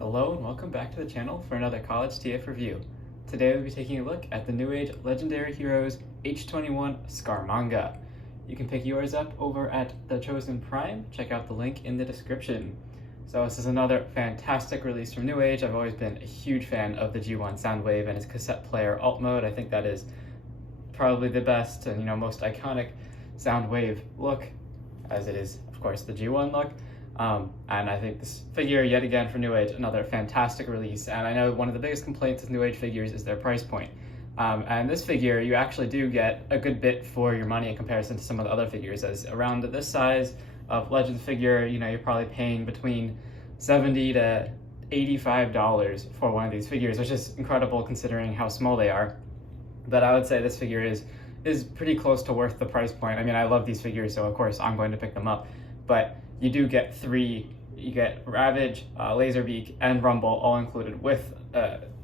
Hello and welcome back to the channel for another CollegeTF review. Today we'll be taking a look at the Newage Legendary Heroes H21 Scarmanga. You can pick yours up over at the Chosen Prime. Check out the link in the description. So this is another fantastic release from Newage. I've always been a huge fan of the G1 Soundwave and its cassette player alt mode. I think that is probably the best and most iconic Soundwave look, as it is of course the G1 look. And I think this figure, yet again for Newage, another fantastic release. And I know one of the biggest complaints with Newage figures is their price point. And this figure, you actually do get a good bit for your money in comparison to some of the other figures, as around this size of Legends figure, you're probably paying between $70 to $85 for one of these figures, which is incredible considering how small they are. But I would say this figure is pretty close to worth the price point. I mean, I love these figures, so of course I'm going to pick them up. But you do get three. You get Ravage, Lazerbeak, and Rumble all included with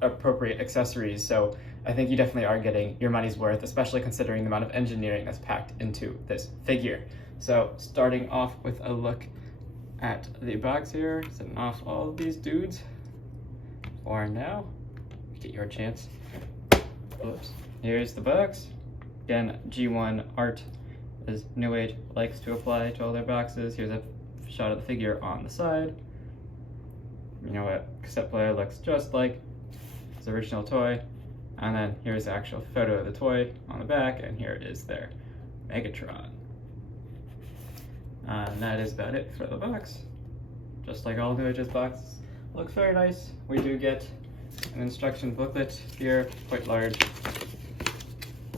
appropriate accessories. So I think you definitely are getting your money's worth, especially considering the amount of engineering that's packed into this figure. So starting off with a look at the box here, setting off all of these dudes for now. Get your chance. Oops. Here's the box. Again, G1 art, as Newage likes to apply to all their boxes. Here's a shot of the figure on the side. You know what cassette player looks just like its original toy. And then here's the actual photo of the toy on the back, and here is their Megatron. And that is about it for the box. Just like all Newage's boxes. Looks very nice. We do get an instruction booklet here, quite large.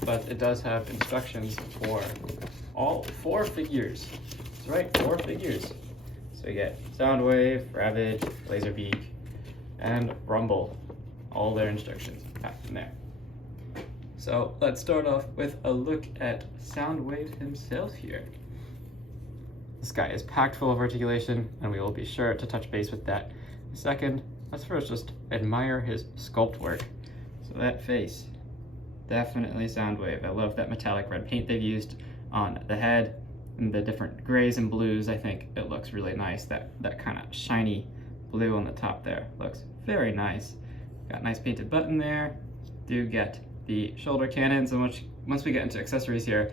But it does have instructions for all 4 figures. That's right, 4 figures. So you get Soundwave, Ravage, Lazerbeak, and Rumble. All their instructions packed in there. So let's start off with a look at Soundwave himself here. This guy is packed full of articulation, and we will be sure to touch base with that in a second. Let's first just admire his sculpt work. So that face, definitely Soundwave. I love that metallic red paint they've used on the head and the different grays and blues. I think it looks really nice. That kind of shiny blue on the top there looks very nice. Got a nice painted button there. Do get the shoulder cannons, and once we get into accessories here,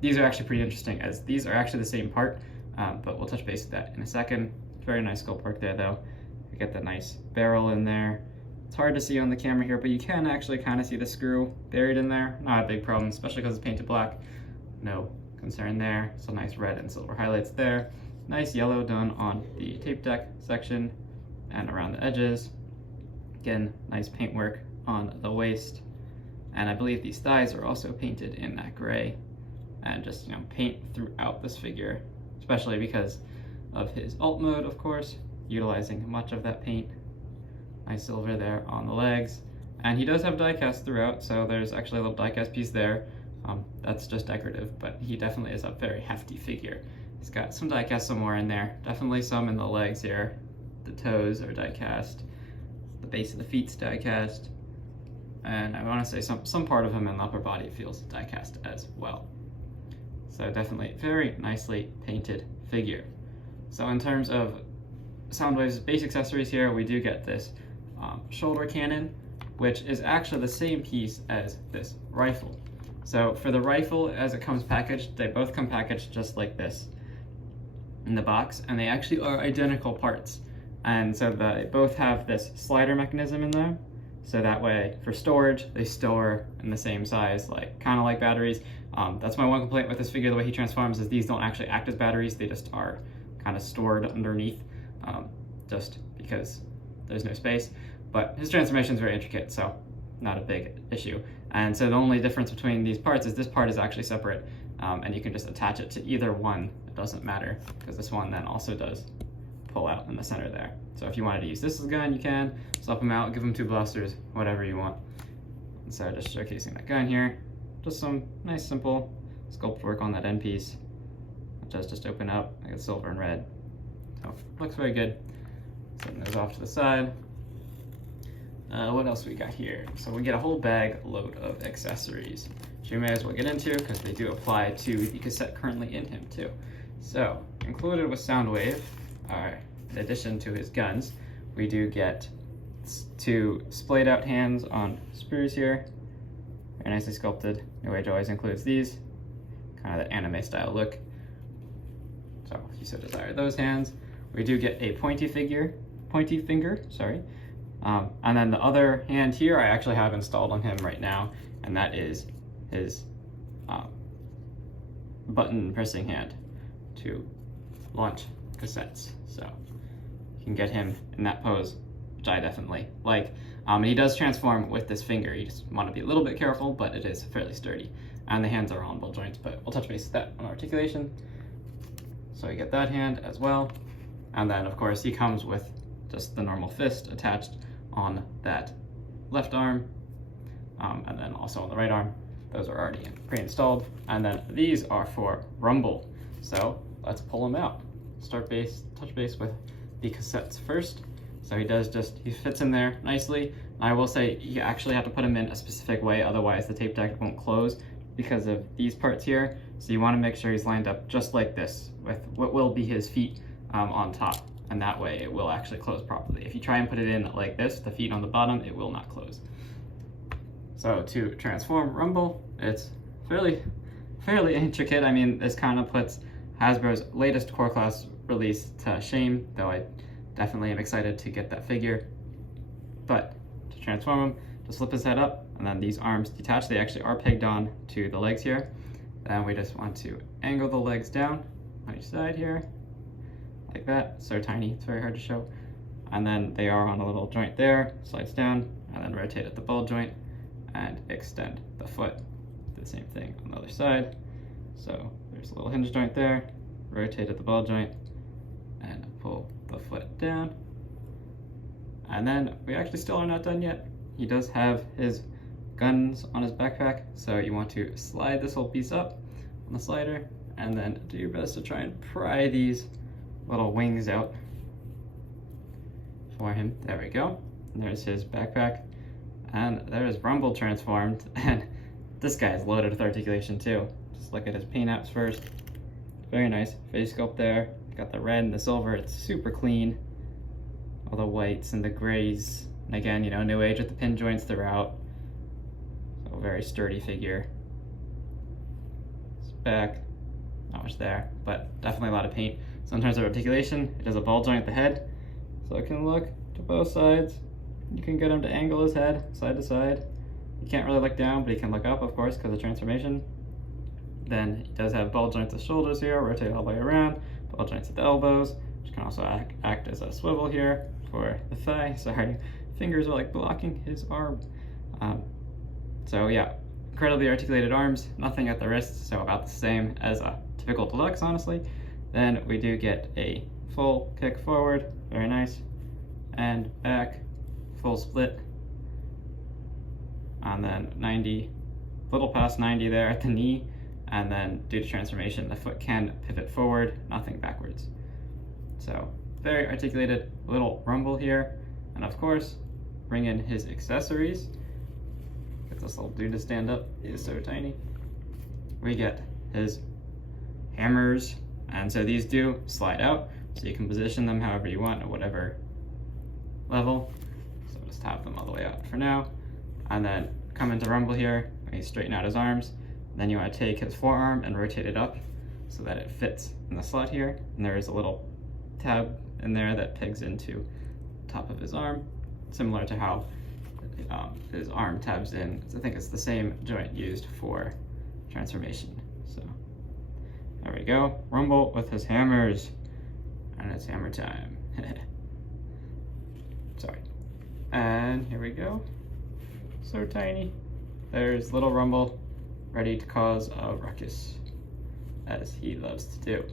these are actually pretty interesting, as these are actually the same part, but we'll touch base with that in a second. Very nice sculpt work there though. You get the nice barrel in there. It's hard to see on the camera here, but you can actually kind of see the screw buried in there. Not a big problem, especially because it's painted black. No concern there. So nice red and silver highlights there. Nice yellow done on the tape deck section and around the edges. Again, nice paint work on the waist. And I believe these thighs are also painted in that gray. And just, paint throughout this figure, especially because of his alt mode, of course, utilizing much of that paint. Nice silver there on the legs. And he does have die-cast throughout, so there's actually a little die-cast piece there. That's just decorative, but he definitely is a very hefty figure. He's got some die-cast somewhere in there. Definitely some in the legs here. The toes are die-cast. The base of the feet's die-cast. And I want to say some part of him in the upper body feels die-cast as well. So definitely very nicely painted figure. So in terms of Soundwave's base accessories here, we do get this shoulder cannon, which is actually the same piece as this rifle. So for the rifle, as it comes packaged, they both come packaged just like this in the box, and they actually are identical parts. And so they both have this slider mechanism in there, so that way for storage, they store in the same size, kind of like batteries. That's my one complaint with this figure, the way he transforms, is these don't actually act as batteries, they just are kind of stored underneath, just because there's no space. But his transformation is very intricate, so not a big issue. And so the only difference between these parts is this part is actually separate, and you can just attach it to either one. It doesn't matter, because this one then also does pull out in the center there. So if you wanted to use this as a gun, you can. Swap them out, give them 2 blasters, whatever you want. And so just showcasing that gun here. Just some nice simple sculpt work on that end piece. It does just open up, like it's silver and red. So looks very good. Setting those off to the side. What else we got here? So we get a whole bag load of accessories, which you may as well get into because they do apply to the cassette currently in him too. So included with Soundwave are, in addition to his guns, we do get two splayed out hands on sprues here. Very nicely sculpted. Newage always includes these, kind of the anime style look. So if you so desire those hands, we do get a pointy finger, and then the other hand here I actually have installed on him right now, and that is his button pressing hand to launch cassettes. So you can get him in that pose, which I definitely like. And he does transform with this finger. You just want to be a little bit careful, but it is fairly sturdy. And the hands are on ball joints, but we'll touch base with that on articulation. So you get that hand as well. And then of course he comes with just the normal fist attached on that left arm, and then also on the right arm. Those are already pre-installed. And then these are for rumble. So let's pull them out. Touch base with the cassettes first. So he fits in there nicely. I will say you actually have to put him in a specific way, otherwise the tape deck won't close because of these parts here. So you want to make sure he's lined up just like this with what will be his feet on top, and that way it will actually close properly. If you try and put it in like this, the feet on the bottom, it will not close. So to transform rumble, it's fairly intricate. I mean, this kind of puts Hasbro's latest core class release to shame, though I definitely am excited to get that figure. But to transform him, just flip his head up, and then these arms detach. They actually are pegged on to the legs here. Then we just want to angle the legs down on each side here, like that. So tiny, it's very hard to show. And then they are on a little joint there, slides down, and then rotate at the ball joint and extend the foot. Do the same thing on the other side. So there's a little hinge joint there, rotate at the ball joint, and pull the foot down. And then we actually still are not done yet. He does have his guns on his backpack, so you want to slide this whole piece up on the slider, and then do your best to try and pry these little wings out for him. There we go. And there's his backpack, and there's Rumble transformed, and this guy is loaded with articulation too. Just look at his paint apps first. Very nice face sculpt there. Got the red and the silver. It's super clean. All the whites and the grays. And again, you know, Newage with the pin joints throughout. So very sturdy figure. His back, not much there, but definitely a lot of paint. So in terms of articulation, it has a ball joint at the head, so it can look to both sides. You can get him to angle his head side to side. You can't really look down, but he can look up, of course, because of transformation. Then he does have ball joints at the shoulders here, rotate all the way around, ball joints at the elbows, which can also act as a swivel here for the thigh. Sorry, fingers are like blocking his arm. So yeah, incredibly articulated arms, nothing at the wrists, so about the same as a typical deluxe, honestly. Then we do get a full kick forward, very nice, and back, full split, and then 90, little past 90 there at the knee, and then due to transformation, the foot can pivot forward, nothing backwards. So very articulated little rumble here, and of course, bring in his accessories. Get this little dude to stand up, he is so tiny. We get his hammers, and so these do slide out, so you can position them however you want at whatever level. So just have them all the way out for now, and then come into rumble here, and you straighten out his arms. Then you want to take his forearm and rotate it up so that it fits in the slot here, and there is a little tab in there that pegs into the top of his arm, similar to how his arm tabs in. I think it's the same joint used for transformation. So there we go, Rumble with his hammers, and it's hammer time. Sorry. And here we go, so tiny. There's little Rumble, ready to cause a ruckus, as he loves to do.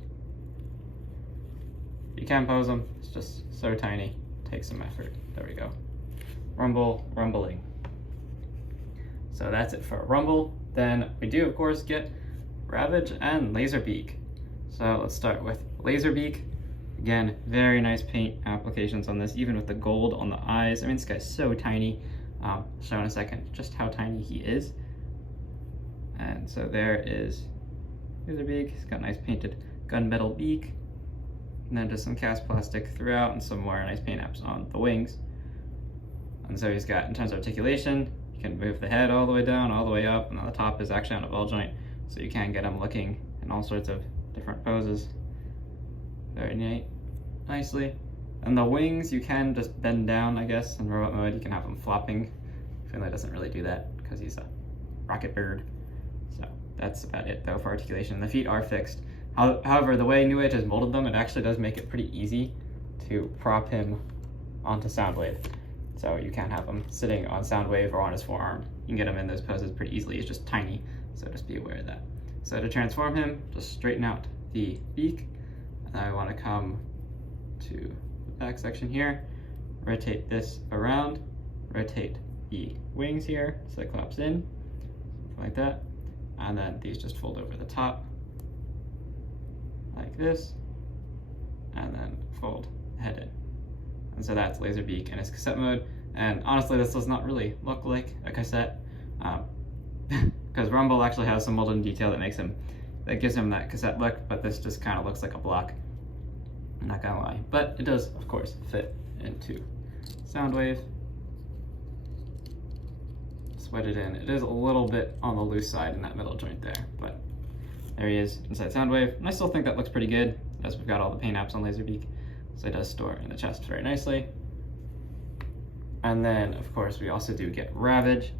You can pose him, it's just so tiny, takes some effort. There we go. Rumble, rumbling. So that's it for Rumble. Then we do, of course, get Ravage and Lazerbeak. So let's start with Lazerbeak. Again, very nice paint applications on this, even with the gold on the eyes. I mean, this guy's so tiny. I'll show in a second just how tiny he is. And so there is Lazerbeak. He's got a nice painted gunmetal beak. and then just some cast plastic throughout and some more nice paint apps on the wings. And so he's got, in terms of articulation, you can move the head all the way down, all the way up, and then the top is actually on a ball joint, so you can get him looking in all sorts of different poses. Very neat, nicely. And the wings you can just bend down, I guess, in robot mode. You can have them flopping. Finlay doesn't really do that because he's a rocket bird. So that's about it though for articulation. The feet are fixed. However, the way Newage has molded them, it actually does make it pretty easy to prop him onto Soundwave. So you can have him sitting on Soundwave or on his forearm. You can get him in those poses pretty easily. He's just tiny, so just be aware of that. So to transform him, just straighten out the beak. And I want to come to the back section here, rotate this around, rotate the wings here, Cyclops in, like that. And then these just fold over the top, like this, and then fold the head in. And so that's Lazerbeak in his cassette mode. And honestly, this does not really look like a cassette, because Rumble actually has some molded detail that gives him that cassette look, but this just kind of looks like a block. I'm not gonna lie, but it does, of course, fit into Soundwave. Sweat it in. It is a little bit on the loose side in that middle joint there, but there he is inside Soundwave. And I still think that looks pretty good, as we've got all the paint apps on Lazerbeak. So it does store in the chest very nicely. And then, of course, we also do get Ravage.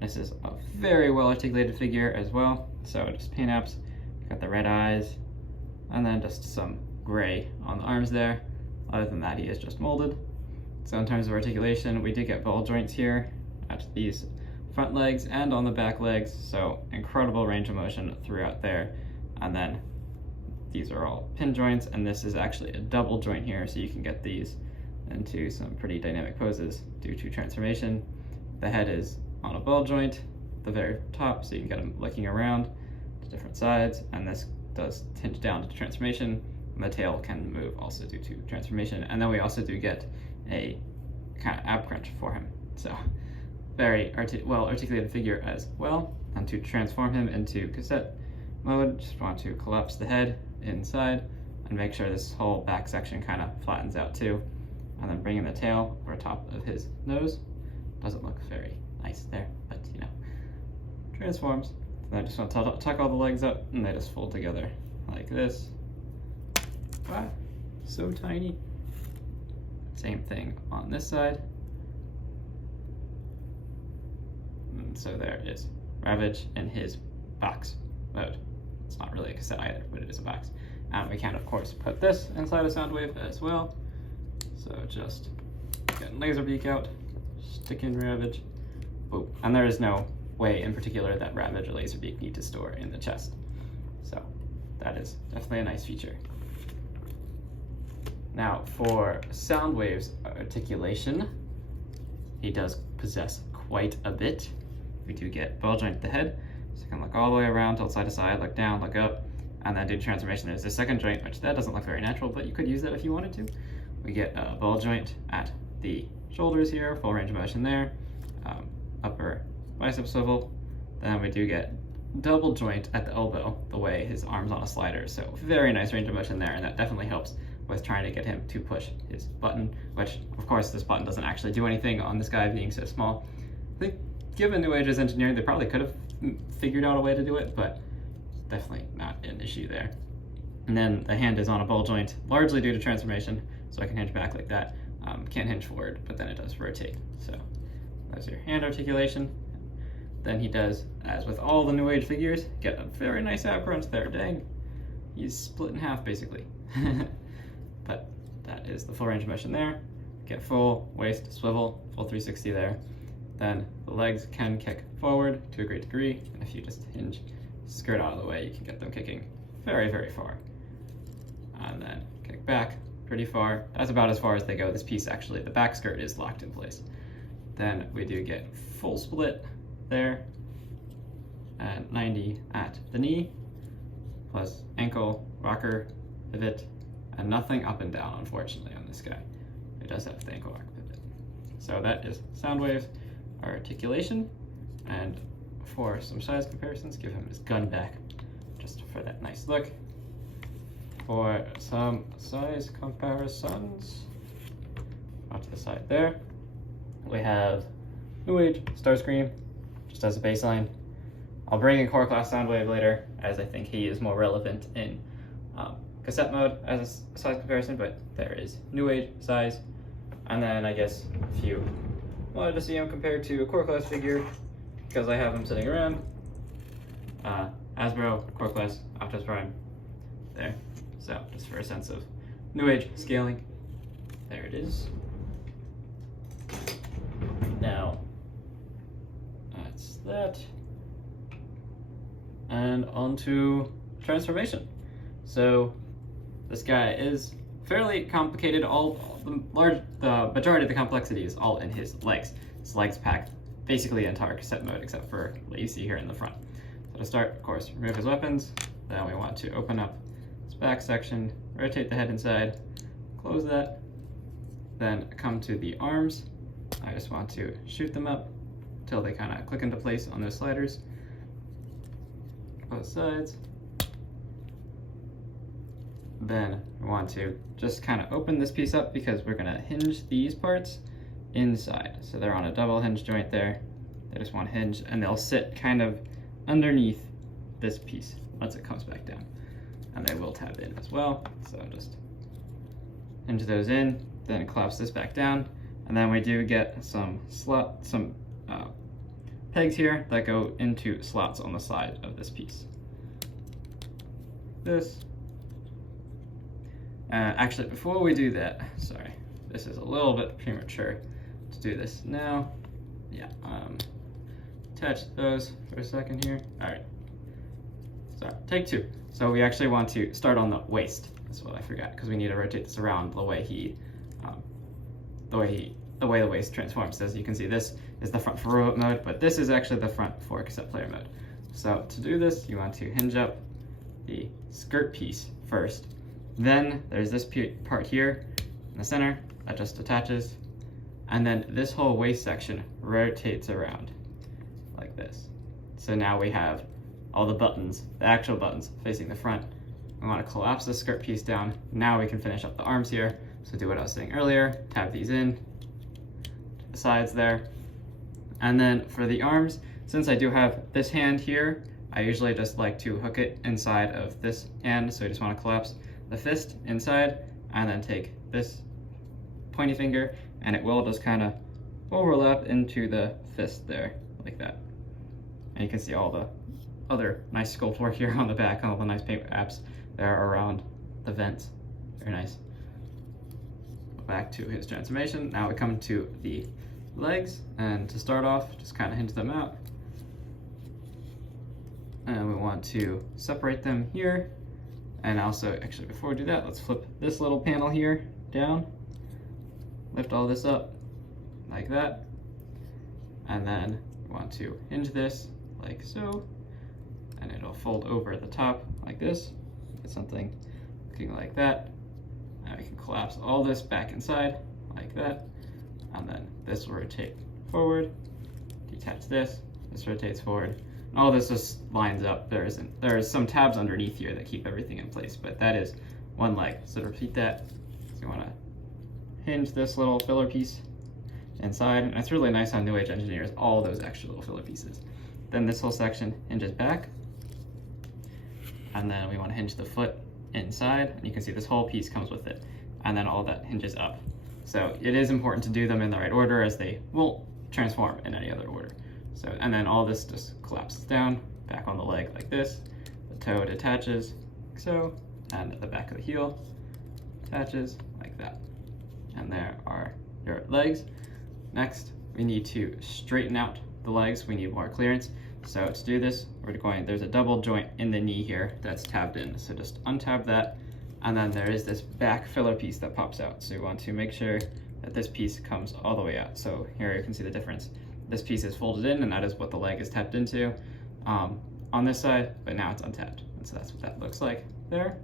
This is a very well articulated figure as well. So just paint apps, got the red eyes, and then just some gray on the arms there. Other than that, he is just molded. So in terms of articulation, we did get ball joints here at these front legs and on the back legs. So incredible range of motion throughout there. And then these are all pin joints, and this is actually a double joint here, so you can get these into some pretty dynamic poses due to transformation. The head is on a ball joint, the very top, so you can get them looking around to different sides, and this does hinge down to transformation, and the tail can move also due to transformation. And then we also do get a kind of ab crunch for him, so very well articulated figure as well. And to transform him into cassette mode, just want to collapse the head inside and make sure this whole back section kind of flattens out too, and then bring in the tail over top of his nose. Doesn't look very nice there, but you know, transforms. And I just want to tuck all the legs up, and they just fold together like this. Wow, so tiny. Same thing on this side. And so there is Ravage in his box mode. It's not really a cassette either, but it is a box. And we can, of course, put this inside a Soundwave as well. So just get Lazerbeak out, stick in Ravage, boop. And there is no way in particular that Ravage or Lazerbeak need to store in the chest. So that is definitely a nice feature. Now for Soundwave's articulation, he does possess quite a bit. We do get ball joint at the head, so you can look all the way around, tilt side to side, look down, look up, and then do transformation. There's a second joint, which that doesn't look very natural, but you could use that if you wanted to. We get a ball joint at the shoulders here, full range of motion there, upper bicep swivel. Then we do get double joint at the elbow, the way his arm's on a slider. So very nice range of motion there, and that definitely helps with trying to get him to push his button, which of course this button doesn't actually do anything on this guy being so small. I think given Newage's engineering, they probably could have figured out a way to do it, but definitely not an issue there. And then the hand is on a ball joint, largely due to transformation, so I can hinge back like that. Can't hinge forward, but then it does rotate. So that's your hand articulation. Then he does, as with all the Newage figures, get a very nice ab crunch there. Dang, he's split in half basically. But that is the full range of motion there. Get full waist swivel, full 360 there. Then the legs can kick forward to a great degree, and if you just hinge, skirt out of the way, you can get them kicking very, very far. And then kick back pretty far. That's about as far as they go. This piece actually, the back skirt is locked in place. Then we do get full split there, and 90 at the knee, plus ankle, rocker, pivot, and nothing up and down, unfortunately, on this guy. It does have the ankle rocker pivot. So that is Soundwave's articulation. And for some size comparisons, give him his gun back, just for that nice look. for some size comparisons, off to the side there, we have Newage Starscream, just as a baseline. I'll bring in core class Soundwave later, as I think he is more relevant in cassette mode as a size comparison, but there is Newage size. And then I guess if you wanted to see him compared to a core class figure, because I have him sitting around, Hasbro, core class, Optimus Prime, there. So just for a sense of Newage scaling, there it is. Now, that's that. And onto transformation. So this guy is fairly complicated. The majority of the complexity is all in his legs. His legs pack basically the entire cassette mode except for what you see here in the front. So to start, of course, remove his weapons. Then we want to open up his back section, rotate the head inside, close that. Then come to the arms. I just want to shoot them up until they kind of click into place on those sliders. Both sides. Then we want to just kind of open this piece up because we're going to hinge these parts inside. So they're on a double hinge joint there. They just want to hinge and they'll sit kind of underneath this piece once it comes back down. And they will tab in as well. So just hinge those in, then collapse this back down. And then we do get some pegs here that go into slots on the side of this piece. This. Actually, before we do that, sorry, this is a little bit premature to do this now. Yeah, attach those for a second here. All right, so take two. So we actually want to start on the waist. That's what I forgot, because we need to rotate this around the way the waist transforms. As you can see, this is the front for robot mode, but this is actually the front for cassette player mode. So to do this, you want to hinge up the skirt piece first. Then there's this part here in the center that just attaches, and then this whole waist section rotates around like this. So now we have all the buttons, the actual buttons, facing the front. We want to collapse the skirt piece down. Now we can finish up the arms here. So do what I was saying earlier, tab these in to the sides there. And then for the arms, since I do have this hand here, I usually just like to hook it inside of this hand. So I just want to collapse the fist inside and then take this pointy finger and it will just kind of overlap into the fist there like that. And you can see all the other nice sculpt work here on the back, all the nice paint apps there around the vents. Very nice. Back to his transformation. Now we come to the legs, and to start off, just kind of hinge them out. And we want to separate them here. And also, actually, before we do that, let's flip this little panel here down. Lift all this up like that. And then we want to hinge this like so. And it'll fold over the top like this. Get something looking like that. And we can collapse all this back inside like that. And then this will rotate forward. Detach this. This rotates forward. And all this just lines up. There is some tabs underneath here that keep everything in place, but that is one leg. So to repeat that, so you want to hinge this little filler piece inside. And it's really nice how Newage engineers all those extra little filler pieces. Then this whole section hinges back. And then we want to hinge the foot inside, and you can see this whole piece comes with it, and then all that hinges up. So it is important to do them in the right order, as they won't transform in any other order. So, and then all this just collapses down, back on the leg like this. The toe detaches, like so, and the back of the heel attaches like that. And there are your legs. Next, we need to straighten out the legs. We need more clearance. So to do this, there's a double joint in the knee here that's tabbed in. So just untab that, and then there is this back filler piece that pops out. So you want to make sure that this piece comes all the way out. So here you can see the difference. This piece is folded in, and that is what the leg is tapped into on this side, but now it's untapped. And so that's what that looks like there.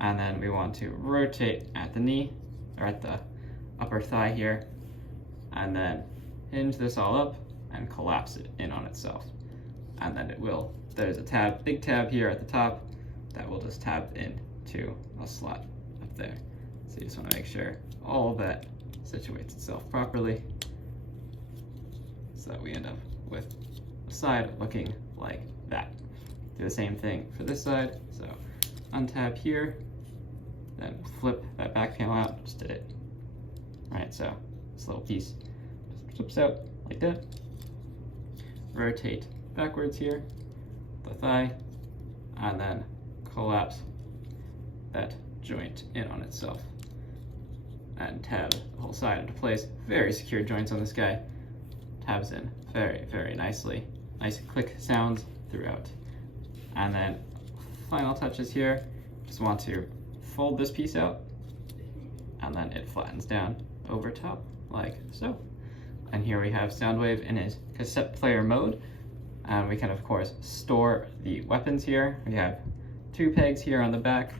And then we want to rotate at the knee, or at the upper thigh here, and then hinge this all up and collapse it in on itself. And then there's a big tab here at the top that will just tab in to a slot up there. So you just want to make sure all that situates itself properly so that we end up with a side looking like that. Do the same thing for this side. So untab here, then flip that back panel out. Just did it. All right, so this little piece just flips out like that. Rotate backwards here, the thigh, and then collapse that joint in on itself and tab the whole side into place. Very secure joints on this guy. Tabs in very, very nicely. Nice click sounds throughout. And then final touches here, just want to fold this piece out and then it flattens down over top like so. And here we have Soundwave in his cassette player mode. And we can of course store the weapons here. We have 2 pegs here on the back.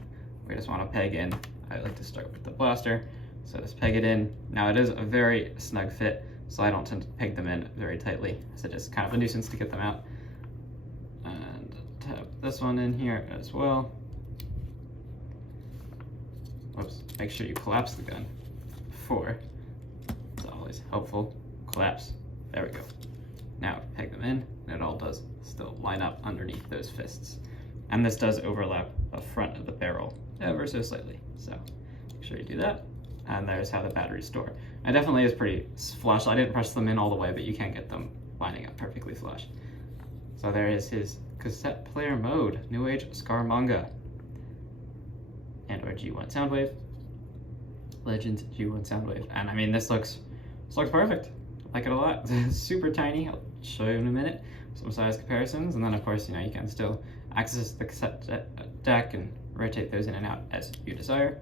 We just want to peg in, I like to start with the blaster. So just peg it in. Now it is a very snug fit, so I don't tend to peg them in very tightly. So it's kind of a nuisance to get them out. And tab this one in here as well. Whoops, make sure you collapse the gun before. It's always helpful. Collapse, there we go. Now peg them in, and it all does still line up underneath those fists. And this does overlap the front of the barrel ever so slightly. So make sure you do that. And there's how the batteries store. It definitely is pretty flush. I didn't press them in all the way, but you can get them lining up perfectly flush. So there is his cassette player mode, Newage SCARMANGA. Android G1 Soundwave, Legends G1 Soundwave. And I mean, this looks perfect. I like it a lot. It's super tiny. I'll show you in a minute some size comparisons. And then of course, you can still access the cassette deck and rotate those in and out as you desire.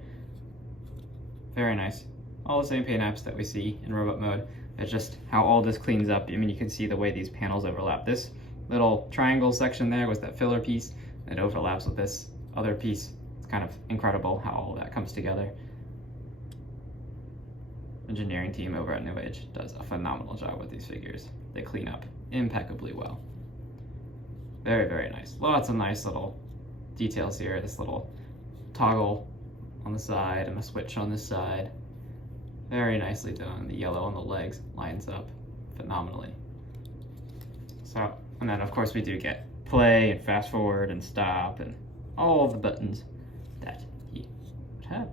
Very nice. All the same paint apps that we see in robot mode. It's just how all this cleans up. I mean, you can see the way these panels overlap. This little triangle section there was that filler piece that overlaps with this other piece. It's kind of incredible how all that comes together. Engineering team over at Newage does a phenomenal job with these figures. They clean up impeccably well. Very, very nice. Lots of nice little details here. This little toggle on the side and a switch on this side. Very nicely done. The yellow on the legs lines up phenomenally. So, and then of course we do get play and fast forward and stop and all of the buttons that he would have.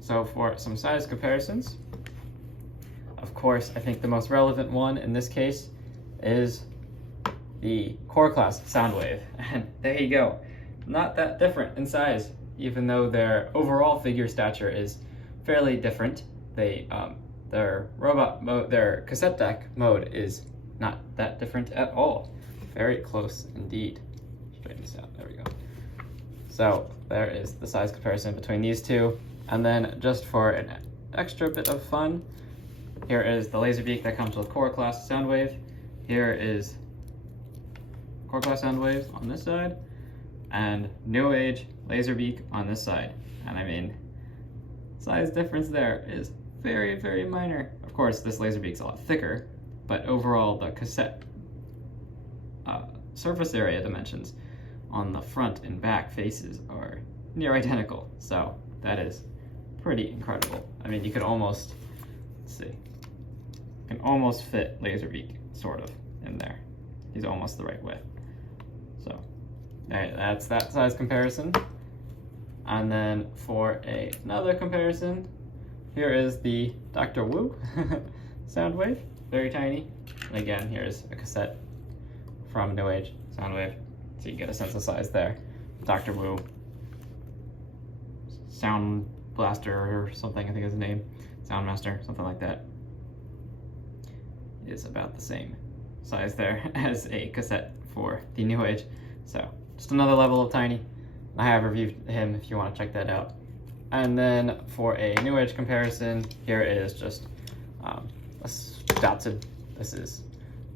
So for some size comparisons, of course, I think the most relevant one in this case is the core class Soundwave. And there you go. Not that different in size, even though their overall figure stature is fairly different. Their robot mode, their cassette deck mode is not that different at all. Very close indeed. Straighten this out, there we go. So there is the size comparison between these two. And then just for an extra bit of fun, here is the Lazerbeak that comes with core class Soundwave. Here is core class Soundwave on this side and Newage Lazerbeak on this side. And I mean, size difference there is very, very minor. Of course, this Lazerbeak's a lot thicker, but overall the cassette surface area dimensions on the front and back faces are near identical. So that is pretty incredible. I mean, you could almost, let's see, you can almost fit Lazerbeak sort of in there. He's almost the right width. So that's that size comparison. And then for another comparison, here is the Dr. Wu Soundwave, very tiny. And again, here's a cassette from Newage Soundwave, so you get a sense of size there. Dr. Wu Sound Blaster or something, I think is his name, Soundmaster, something like that, is about the same size there as a cassette for the Newage. So just another level of tiny. I have reviewed him if you want to check that out. And then for a Newage comparison, here is just a Dotson. This is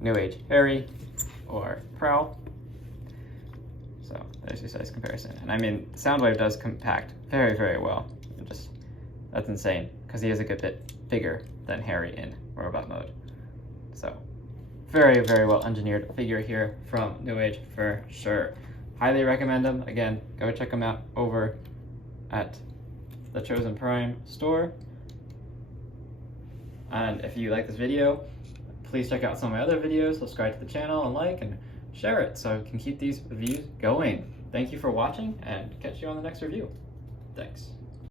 Newage Harry or Prowl. So there's your size comparison. And I mean, Soundwave does compact very, very well. That's insane, because he is a good bit bigger than Harry in robot mode. So very, very well engineered figure here from Newage for sure. Highly recommend them. Again, go check them out over at the Chosen Prime store. And if you like this video, please check out some of my other videos, subscribe to the channel, and like and share it so we can keep these reviews going. Thank you for watching, and catch you on the next review. Thanks.